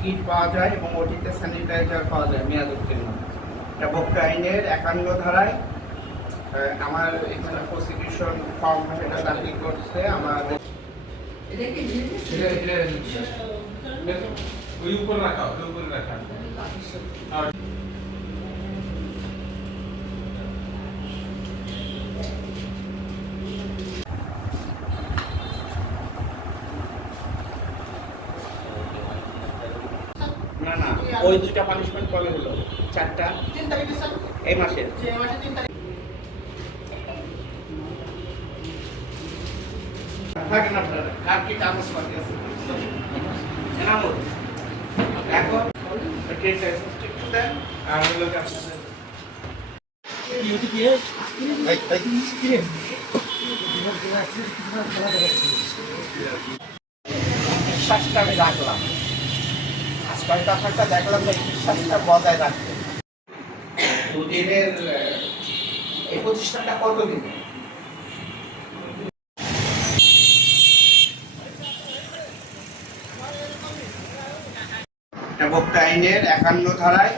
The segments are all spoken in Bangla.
কিট পাওয়া যায় এবং ওটিতে স্যানিটাইজার পাওয়া যায় মেয়াদ উত্তীর্ণ এটা ভোক্তা আইনের একান্ন ধারায় আমার এখানে প্রসিকিউশন ফর্ম সেটা দাখিল করছে আমার ওই উপরে রাখা ওই উপরে রাখা আর না না ওই দুটা পানিশমেন্ট কবে হলো? চারটা? তিন তারিখে স্যার। এই মাসের মাসে তিন তারিখ। থাকেন আপনারা। কার কি আছে? এনামুল। এখন একটু দেন আর হলো কি আপনাদের? আমি রাখলাম। আইনের একান্ন ধারায়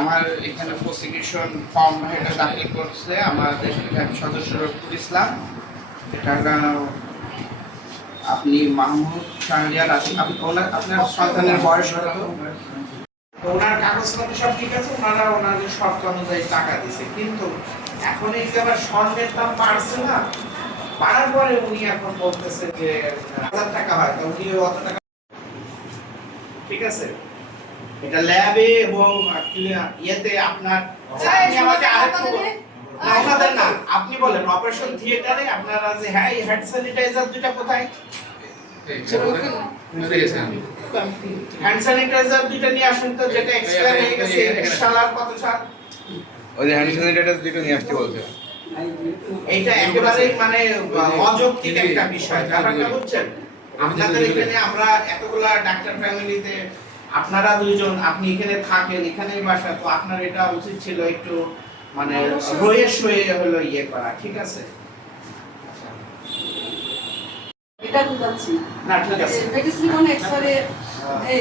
আমার এখানে প্রসিকিউশন ফর্ম দাখিল করছে আমাদের সদস্য রফিকুল ইসলাম। এটা আপনি মাহমুদ শাহরিয়ার আছেন আপনি ওনার আপনার সন্তানের বয়স কত? ওনার কাগজপত্র সব ঠিক আছে? ওনারা ওনাদের শর্ত অনুযায়ী টাকা দিছে। কিন্তু এখন এই যে আবার স্বর্ণের দাম বাড়ছে না বাড়ার পরে উনি এখন বলতেছে যে হাজার টাকা হয়। তো উনি অত টাকা ঠিক আছে? এটা ল্যাবে এবং ইয়েতে আপনার আমাকে আরেকটু বলুন। না, আপনি বলেন অপারেশন থিয়েটারে আপনারা যে হ্যাঁ হ্যান্ড স্যানিটাইজার দুটা কোথায়? হ্যান্ড স্যানিটাইজার দুইটা নিয়ে আসুন তো যেটা এক্সপায়ার হয়ে গেছে সালার কত সাল ওই যে হ্যান্ড স্যানিটাইজার দুটো নিয়ে আসতে বলছে। এইটা একেবারেই মানে অযৌক্তিক একটা বিষয়। ব্যাপারটা বুঝছেন? আপনাদের এখানে আমরা এতগুলা ডাক্তার ফ্যামিলিতে আপনারা দুইজন আপনি এখানে থাকেন এখানেই বাসা তো আপনার এটা উচিত ছিল একটু মানে রয়ে সয়ে হলো ইয়ে করা ঠিক আছে? এটা বুঝাচ্ছি না ঠিক আছে। মেডিসিন কোন এক্সপায়ারে এই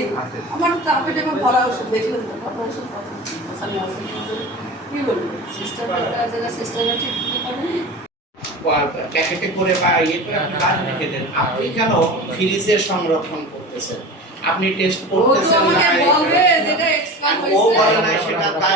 আমার তো আপেটে ভরা ওষুধ দেখলেন তো কত ওষুধ কত ওখানে আছে। কিন্তু কি বলব? সিস্টেম একটা জায়গা সিস্টেমে ঠিক করে প্যাকেটে করে বা ইয়ে করে আপনি বাইরে রেখে দেন। আপনি কেন ফ্রিজে সংরক্ষণ করতেছেন? আপনি টেস্ট করতেছেন না বলবে যেটা এক্সপায়ার ও বলে না সেটা তাই